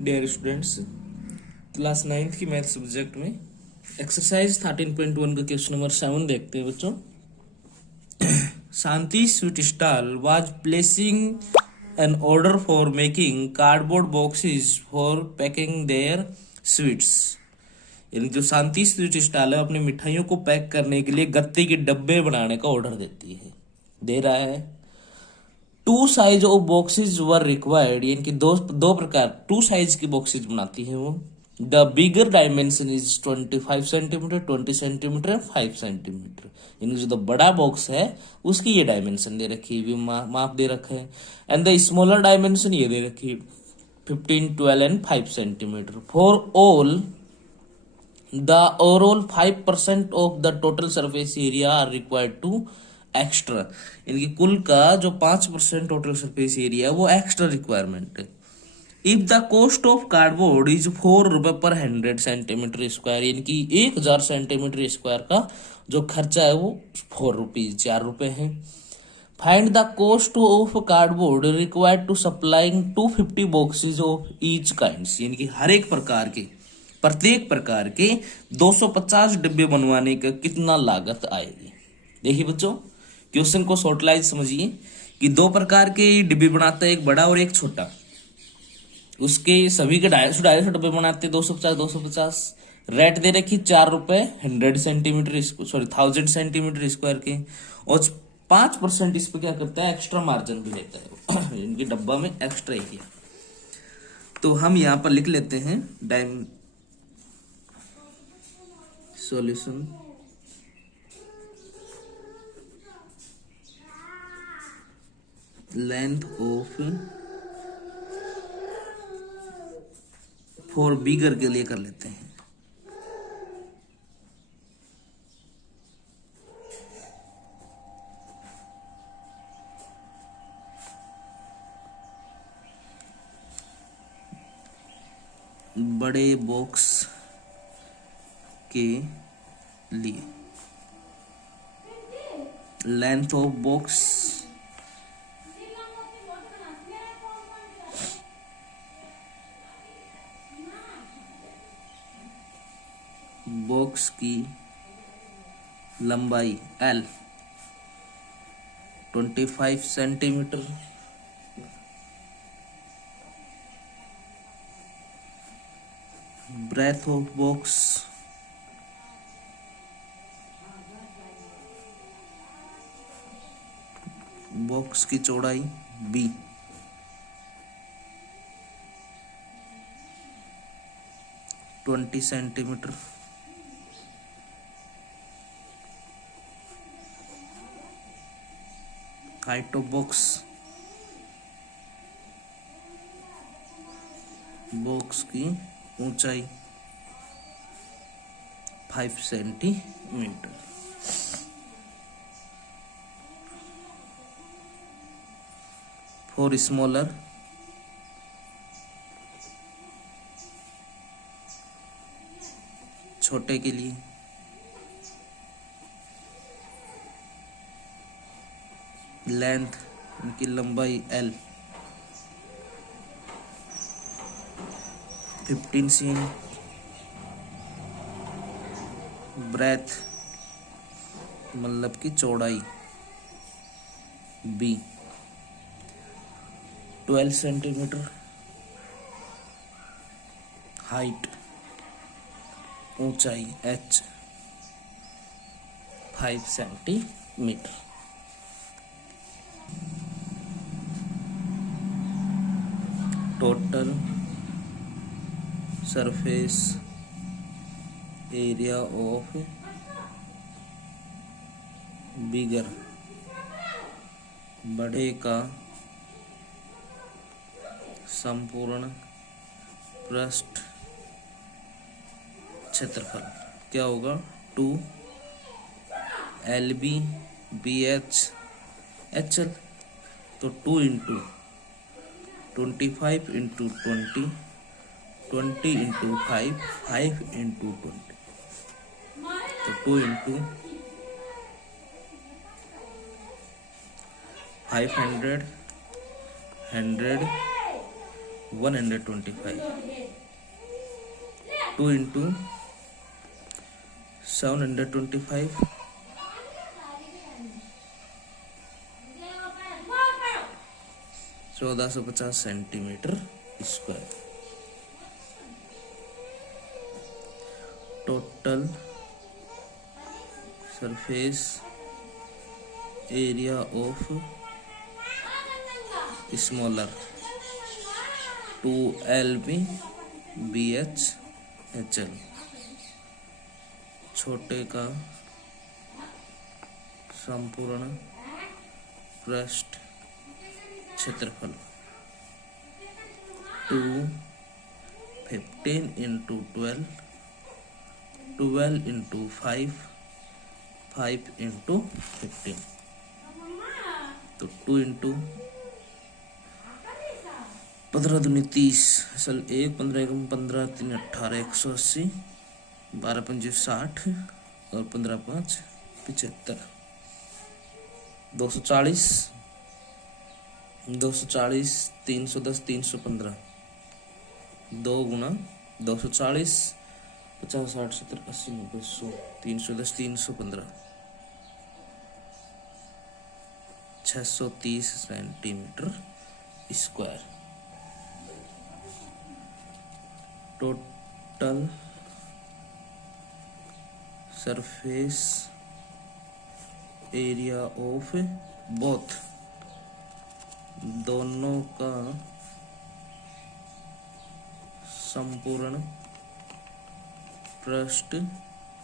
Dear students, class 9th की math subject में exercise 13.1 का क्वेश्चन नंबर 7 देखते हैं बच्चों। Shanti sweet stall was placing an order for making cardboard boxes for packing their sweets. यानी जो शांति स्वीट स्टॉल है अपनी मिठाइयों को पैक करने के लिए गत्ते के डब्बे बनाने का ऑर्डर दे रहा है। Two size of boxes were required, यानी कि दो प्रकार टू साइज की बॉक्सेज बनाती है वो। The bigger dimension is 25 centimetre, 20 centimetre, 5 centimetre. यानी जो बड़ा बॉक्स है उसकी ये डायमेंशन दे रखी है, माप दे रखा है। एंड द स्मॉलर डायमेंशन ये दे रखी है 15, 12 and 5 centimetre. For all the overall 5% of the total surface area are required to extra. इनकी कुल का जो 5% टोटल सरफेस एरिया है वो एक्स्ट्रा रिक्वायरमेंट है। If the cost of cardboard is 4 रुपए पर 100 सेंटीमीटर स्क्वायर, यानी कि 1000 सेंटीमीटर स्क्वायर का जो खर्चा है वो 4 रुपीज 4 रुपए है। Find the cost of cardboard required to supplying 250 boxes of each kind, यानी कि हर एक प्रत्येक प्रकार के 250 डिब्बे बनवाने का कितना लागत आएगी। देखिए बच्चों, क्वेश्चन को शॉर्टलाइज समझिए कि दो प्रकार के डिब्बे बनाता है, एक बड़ा और एक छोटा। उसके सभी के 250 डब्बे बनाते हैं, 250। रेट दे रखी 4 रुपए 100 सेंटीमीटर 1000 सेंटीमीटर स्क्वायर के। और 5% इस पे क्या करता है, एक्स्ट्रा मार्जिन भी देता है इनके डब्बा में एक्स्ट्रा एरिया। तो हम यहां पर लिख लेते हैं solution. Length of for bigger के लिए कर लेते हैं। बड़े बॉक्स के लिए लेंथ ऑफ बॉक्स की लंबाई L 25 centimetre, breadth of box की चौड़ाई B 20 centimetre, height of box की ऊंचाई 5 सेंटीमीटर। फॉर स्मॉलर छोटे के लिए लेंथ इनकी लंबाई L 15 cm, ब्रेथ मतलब की चौड़ाई B 12 सेंटीमीटर, हाइट ऊंचाई H 5 centimetre. Total surface area of bigger बड़े का संपूर्ण पृष्ठ क्षेत्रफल क्या होगा, 2 LB BH HL। तो 2 इंटू 25 इंटू 20, 20 इंटू 5, 5 इंटू 20, तो 2 into 500, 100, 125, 2 into 725, 1450 centimetre square. Total surface area of smaller 2LB BHHL, छोटे का संपूर्ण पृष्ठ क्षेत्रफल 215 into 12, 12 into 5, 5 into 15, तो 2 into 15 दूनी 30, असल 1, 15 एकम 15, 3 18, 180, 12 पंजे 60 और 15 5 75, 240, 240, 310, 315, 2 गुना 240, 50, 60, 70, 80, 90, 100, 310, 315, 630 centimetre square. Total surface area of both, दोनों का संपूर्ण पृष्ठ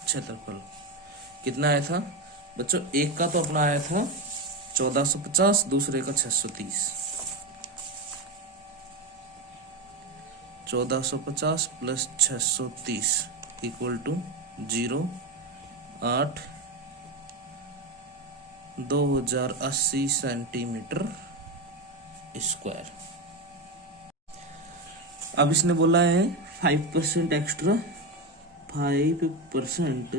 क्षेत्रफल कितना आया था बच्चों? एक का तो अपना आया था 1450, दूसरे का 630। 1450 plus 630 equal to 0, 8, 2080 centimetre square. अब इसने बोला है 5% एक्स्ट्रा, 5%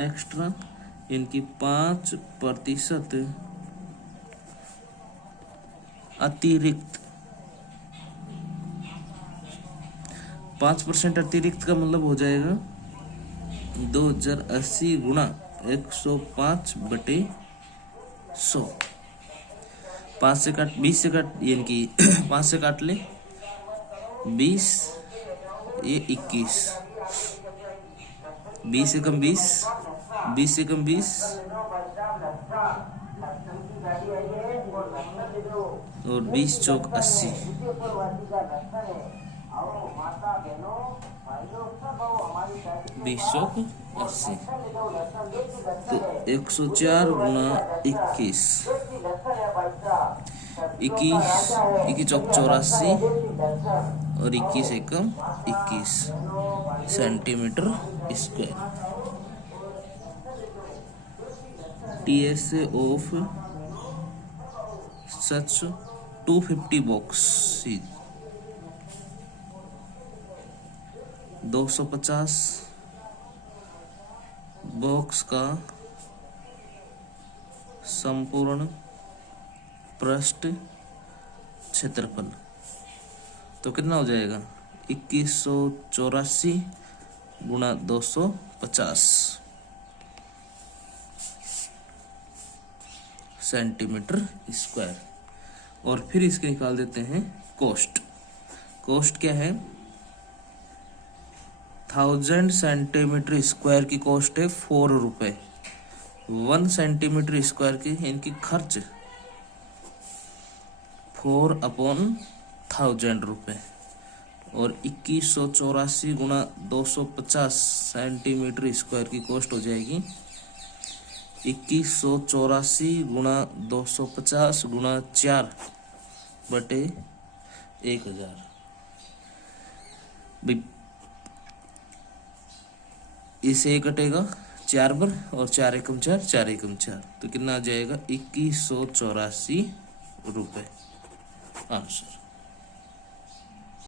एक्स्ट्रा इनकी 5% अतिरिक्त। 5% अतिरिक्त का मतलब हो जाएगा 2080 गुणा 105/100। 5 से काट 20 से काट, यानी कि 5 से काट ले 20, ये 21, 20 से कम 20, 20 से कम 20 और 20 चौक 80, 20 चौक 80, तो 104 गुना 21, 21 चौक 84 और 21 एकम 21 centimetre square. TSA of such 250 boxes, 250 box का संपूर्ण पृष्ठ क्षेत्रफल तो कितना हो जाएगा? 2184 गुणा 250 सेंटीमीटर स्क्वायर। और फिर इसके निकाल देते हैं कॉस्ट। कॉस्ट क्या है? 1000 सेंटीमीटर स्क्वायर की कॉस्ट है 4 रुपए। 1 सेंटीमीटर स्क्वायर की इनकी खर्च 4/1000 रुपये। और 2184 गुणा 250 सेंटीमीटर स्क्वायर की कॉस्ट हो जाएगी 2184 गुणा 250 गुणा 4/1000। इसे कटेगा 4 बार और 4 एकम 4, 4 एकम 4, तो कितना आ जाएगा? 2184 रुपये आंसर।